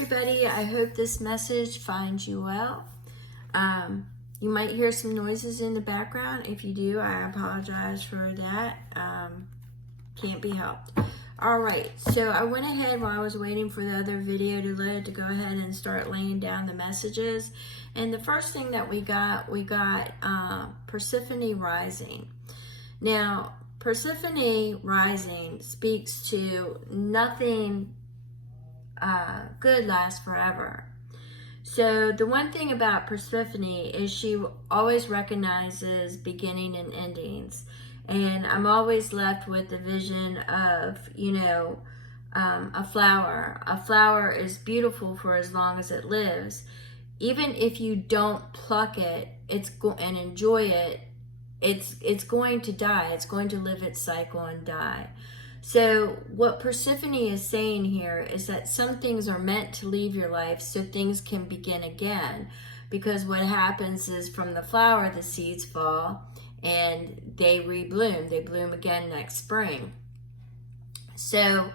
everybody. I hope this message finds you well. You might hear some noises in the background. If you do, I apologize for that. Can't be helped. All right, so I went ahead while I was waiting for the other video to load to go ahead and start laying down the messages. And the first thing that we got Persephone rising. Now, Persephone rising speaks to nothing good lasts forever. So the one thing about Persephone is she always recognizes beginning and endings. And I'm always left with the vision of, a flower. A flower is beautiful for as long as it lives. Even if you don't pluck it and enjoy it, it's going to die. It's going to live its cycle and die. So what Persephone is saying here is that some things are meant to leave your life so things can begin again. Because what happens is from the flower, the seeds fall and they rebloom. They bloom again next spring. So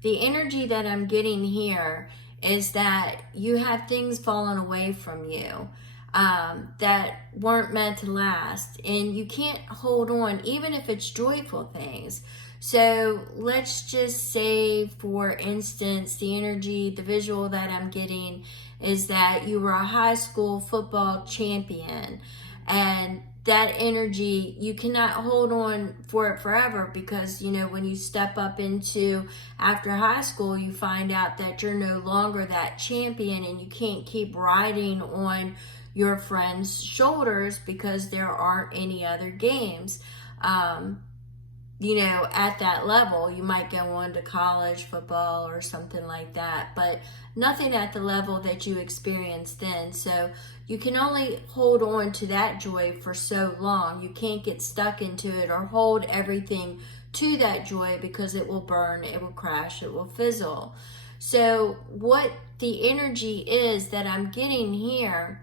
the energy that I'm getting here is that you have things falling away from you that weren't meant to last. And you can't hold on, even if it's joyful things. So let's just say, for instance, the energy, the visual that I'm getting is that you were a high school football champion, and that energy, you cannot hold on for it forever because, when you step up into after high school, you find out that you're no longer that champion and you can't keep riding on your friends' shoulders because there aren't any other games. At that level. You might go on to college football or something like that, but nothing at the level that you experienced then. So you can only hold on to that joy for so long. You can't get stuck into it or hold everything to that joy because it will burn, it will crash, it will fizzle. So what the energy is that I'm getting here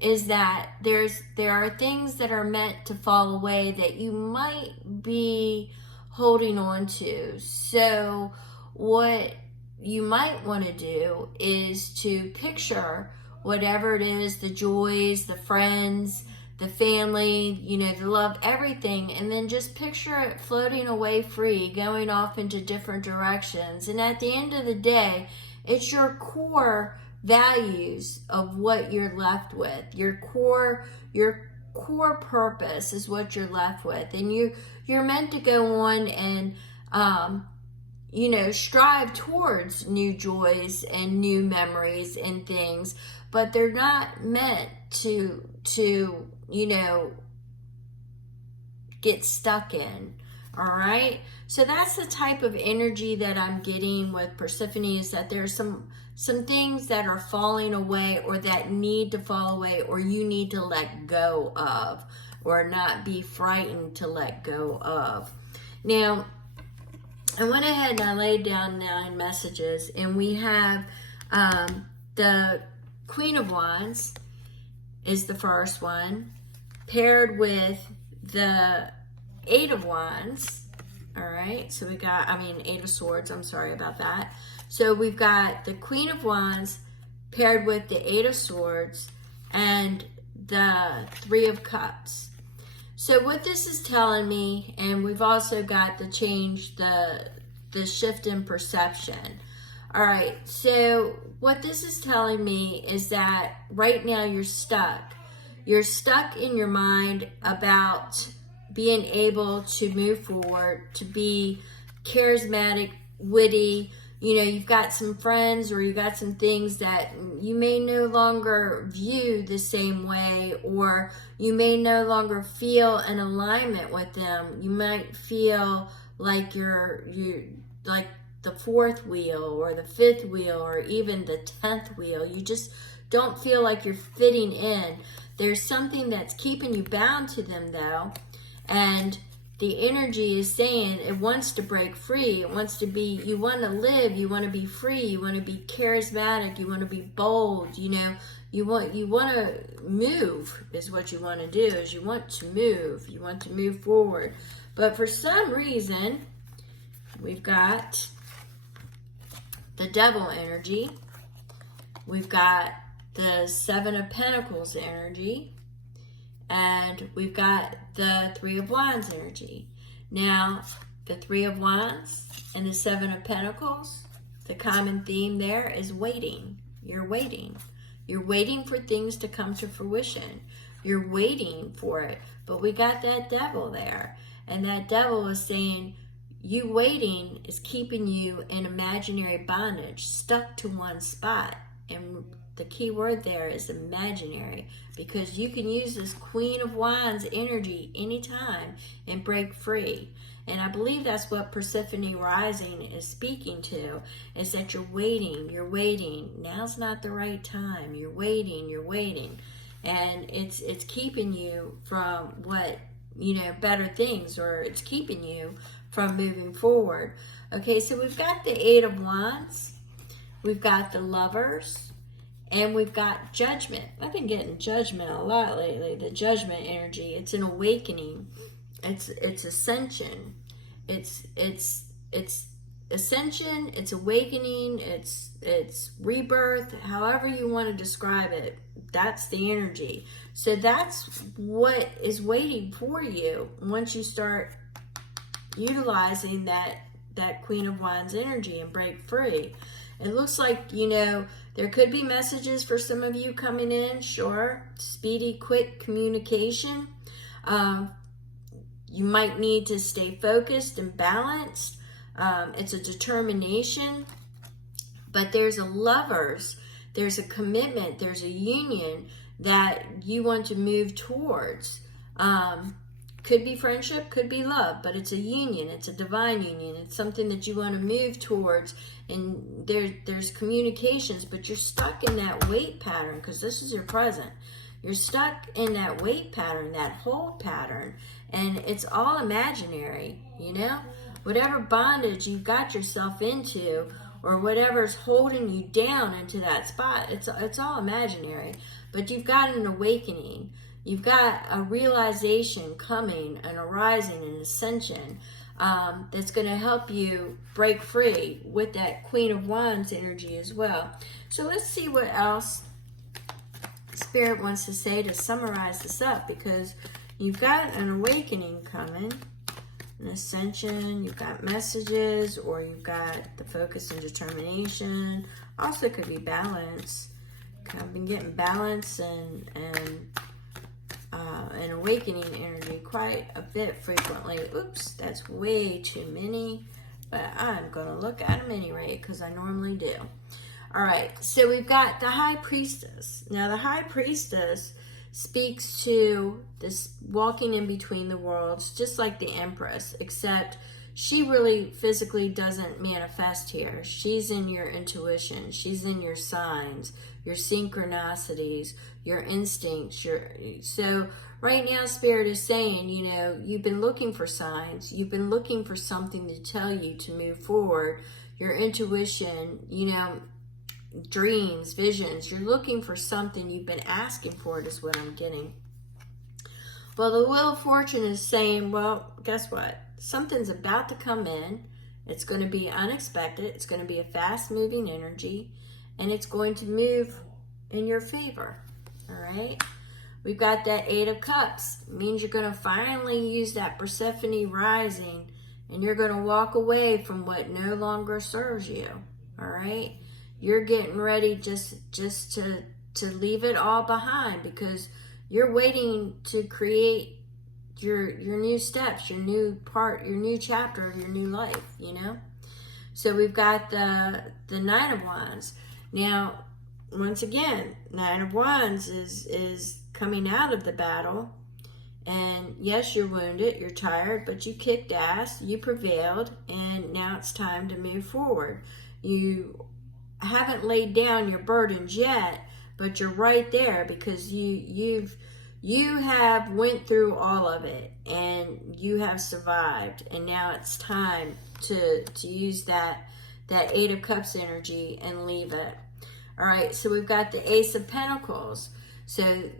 is that there are things that are meant to fall away that you might be holding on to. So what you might want to do is to picture whatever it is, the joys, the friends, the family, the love, everything, and then just picture it floating away free, going off into different directions. And at the end of the day, it's your core values of what you're left with. Your core purpose is what you're left with, and you're meant to go on and strive towards new joys and new memories and things, but they're not meant to get stuck in. All right, so that's the type of energy that I'm getting with Persephone, is that there's some things that are falling away or that need to fall away, or you need to let go of, or not be frightened to let go of. Now, I went ahead and I laid down 9 messages, and we have the Queen of Wands is the first one, paired with the 8 of Wands. All right, so we got, 8 of Swords, I'm sorry about that. So we've got the Queen of Wands paired with the 8 of Swords and the 3 of Cups. So what this is telling me, and we've also got the change, the shift in perception. All right, so what this is telling me is that right now you're stuck. You're stuck in your mind about being able to move forward, to be charismatic, witty. You've got some friends or you got some things that you may no longer view the same way, or you may no longer feel in alignment with them. You might feel like you're like the 4th wheel or the 5th wheel or even the 10th wheel. You just don't feel like you're fitting in. There's something that's keeping you bound to them though, and the energy is saying it wants to break free. It wants to be, you want to live, you want to be free, you want to be charismatic, you want to be bold, you want to move is what you want to do, is you want to move forward. But for some reason, we've got the Devil energy, We've got the Seven of Pentacles energy, and we've got the Three of Wands energy. Now, the Three of Wands and the Seven of Pentacles, the common theme there is waiting. You're waiting. You're waiting for things to come to fruition. You're waiting for it. But we got that devil there. And that devil is saying, you waiting is keeping you in imaginary bondage, stuck to one spot. And the key word there is imaginary, because you can use this Queen of Wands energy anytime and break free. And I believe that's what Persephone rising is speaking to, is that you're waiting, you're waiting. Now's not the right time. You're waiting, you're waiting. And it's keeping you from what, better things, or it's keeping you from moving forward. Okay, so we've got the Eight of Wands, we've got the Lovers, and we've got Judgment. I've been getting Judgment a lot lately, the Judgment energy. It's an awakening. It's ascension. It's ascension, it's awakening, it's rebirth, however you want to describe it. That's the energy. So that's what is waiting for you once you start utilizing that Queen of Wands energy and break free. It looks like, there could be messages for some of you coming in, sure. Speedy, quick communication. You might need to stay focused and balanced. It's a determination. But there's a Lovers, there's a commitment, there's a union that you want to move towards. Could be friendship, could be love, but it's a union. It's a divine union. It's something that you want to move towards. And there's communications, but you're stuck in that wait pattern, because this is your present. You're stuck in that wait pattern, that hold pattern, and it's all imaginary, Whatever bondage you've got yourself into, or whatever's holding you down into that spot, it's all imaginary. But you've got an awakening. You've got a realization coming, an arising, an ascension that's going to help you break free with that Queen of Wands energy as well. So let's see what else Spirit wants to say to summarize this up, because you've got an awakening coming, an ascension, you've got messages, or you've got the focus and determination. Also could be balance. I've been getting balance and an awakening energy quite a bit frequently. Oops, that's way too many, but I'm going to look at them anyway, because I normally do. All right, so we've got the High Priestess. Now, the High Priestess speaks to this walking in between the worlds, just like the Empress, except she really physically doesn't manifest here. She's in your intuition. She's in your signs, your synchronicities, your instincts. So right now, Spirit is saying, you've been looking for signs. You've been looking for something to tell you to move forward. Your intuition, dreams, visions. You're looking for something. You've been asking for it, is what I'm getting. Well, the Wheel of Fortune is saying, well, guess what? Something's about to come in. It's going to be unexpected. It's going to be a fast-moving energy, and it's going to move in your favor. All right? We've got that Eight of Cups. It means you're going to finally use that Persephone rising, and you're going to walk away from what no longer serves you. All right? You're getting ready just to leave it all behind, because you're waiting to create your new steps, your new part, your new chapter of your new life, So we've got the Nine of Wands. Now, once again, Nine of Wands is coming out of the battle. And yes, you're wounded, you're tired, but you kicked ass, you prevailed, and now it's time to move forward. You haven't laid down your burdens yet, but you're right there, because you have went through all of it, and you have survived, and now it's time to use that Eight of Cups energy and leave it. All right, so we've got the Ace of Pentacles. So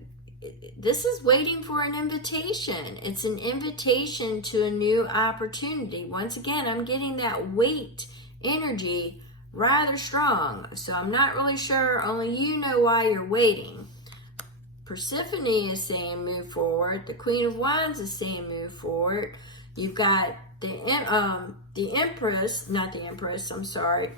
this is waiting for an invitation. It's an invitation to a new opportunity. Once again, I'm getting that wait energy rather strong. So I'm not really sure. Only you know why you're waiting. Persephone is saying move forward. The Queen of Wands is saying move forward. You've got the Empress, not the Empress, I'm sorry.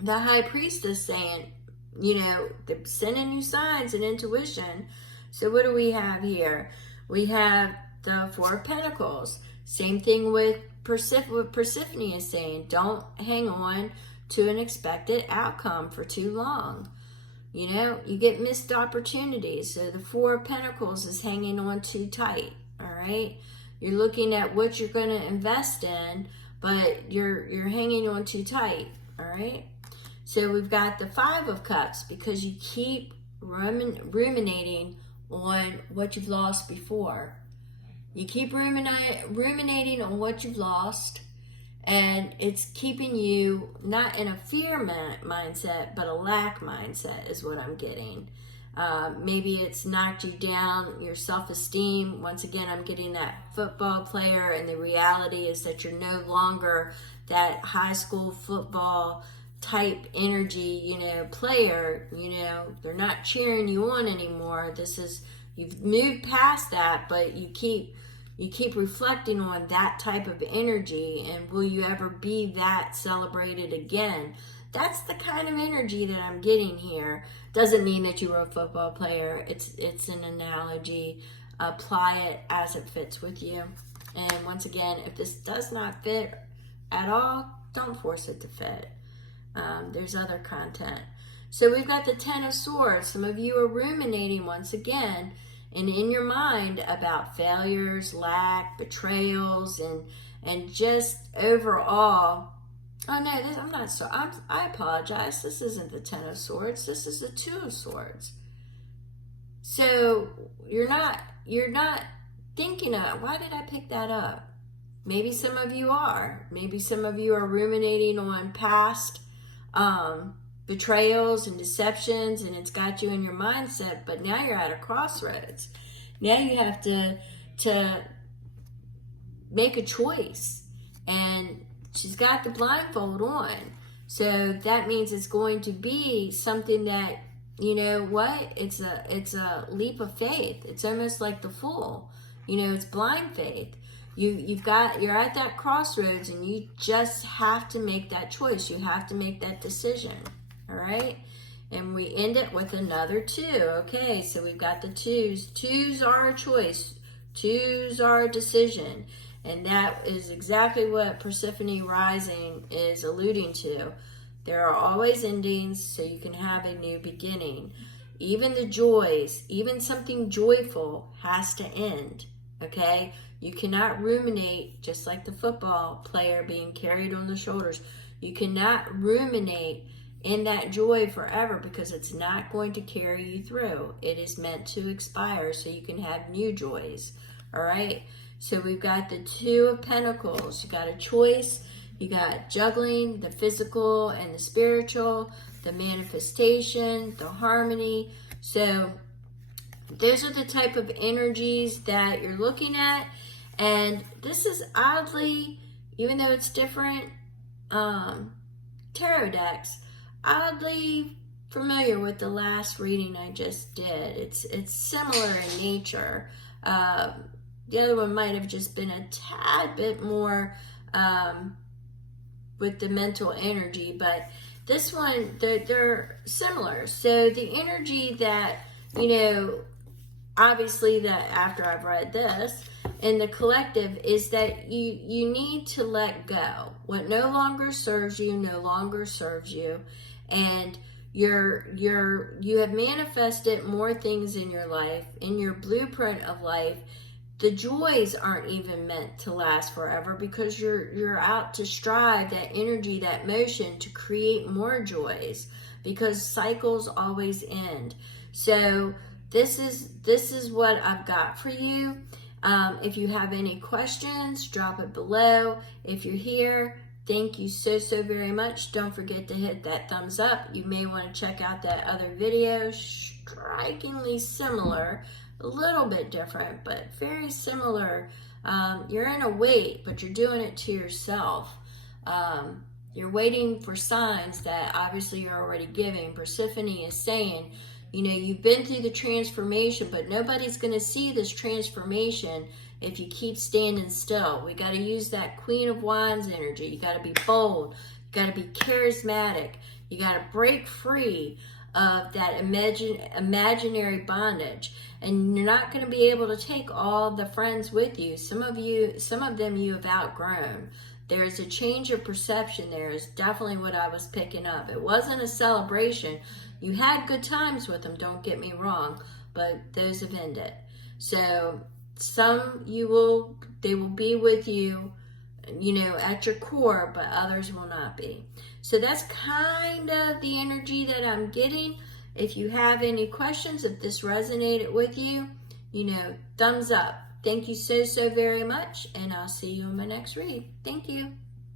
The High Priestess saying, you know, they're sending you signs and intuition. So what do we have here? We have the Four of Pentacles. Same thing with what Persephone is saying. Don't hang on to an expected outcome for too long. You know, you get missed opportunities. So the Four of Pentacles is hanging on too tight, all right? You're looking at what you're going to invest in, but you're hanging on too tight, all right? So we've got the Five of Cups because you keep ruminating on what you've lost before. You keep ruminating on what you've lost, and it's keeping you not in a fear mindset, but a lack mindset is what I'm getting. Maybe it's knocked you down, your self-esteem. Once again, I'm getting that football player, and the reality is that you're no longer that high school football type energy, you know, player. You know, they're not cheering you on anymore. You've moved past that, but you keep reflecting on that type of energy, and will you ever be that celebrated again? That's the kind of energy that I'm getting here. Doesn't mean that you were a football player. It's an analogy. Apply it as it fits with you. And once again, if this does not fit at all, don't force it to fit. There's other content. So we've got the Ten of Swords. Some of you are ruminating once again and in your mind about failures, lack, betrayals, and just overall. Oh no, I'm not so. I apologize. This isn't the Ten of Swords. This is the Two of Swords. So you're not thinking of, why did I pick that up? Maybe some of you are. Maybe some of you are ruminating on past betrayals and deceptions, and it's got you in your mindset, but now you're at a crossroads. Now you have to make a choice, and she's got the blindfold on, so that means it's going to be something that, you know what, it's a leap of faith. It's almost like the Fool, you know, it's blind faith. You're at that crossroads, and you just have to make that choice. You have to make that decision. All right. And we end it with another two. Okay. So we've got the twos. Twos are a choice. Twos are a decision. And that is exactly what Persephone Rising is alluding to. There are always endings, so you can have a new beginning. Even the joys, even something joyful has to end. Okay. You cannot ruminate, just like the football player being carried on the shoulders. You cannot ruminate in that joy forever, because it's not going to carry you through. It is meant to expire so you can have new joys. All right. So we've got the Two of Pentacles. You got a choice. You got juggling the physical and the spiritual, the manifestation, the harmony. So those are the type of energies that you're looking at. And this is oddly, even though it's different tarot decks, oddly familiar with the last reading I just did. It's similar in nature. The other one might have just been a tad bit more with the mental energy, but this one, they're similar. So the energy that, you know, obviously that after I've read this, in the collective, is that you need to let go. What no longer serves you, no longer serves you. And you have manifested more things in your life, in your blueprint of life. The joys aren't even meant to last forever, because you're out to strive that energy, that motion to create more joys, because cycles always end. So this is what I've got for you. If you have any questions, drop it below. If you're here, thank you so very much. Don't forget to hit that thumbs up. You may want to check out that other video, strikingly similar, a little bit different, but very similar. You're in a wait, but you're doing it to yourself. You're waiting for signs that obviously you're already giving. Persephone is saying, you know, you've been through the transformation, but nobody's going to see this transformation if you keep standing still. We got to use that Queen of Wands energy. You got to be bold. You got to be charismatic. You got to break free of that imaginary bondage. And you're not going to be able to take all the friends with you. Some of them you have outgrown. There's a change of perception there is definitely what I was picking up. It wasn't a celebration. You had good times with them, don't get me wrong, but those have ended. So some they will be with you, you know, at your core, but others will not be. So that's kind of the energy that I'm getting. If you have any questions, if this resonated with you, you know, thumbs up. Thank you so very much, and I'll see you in my next read. Thank you.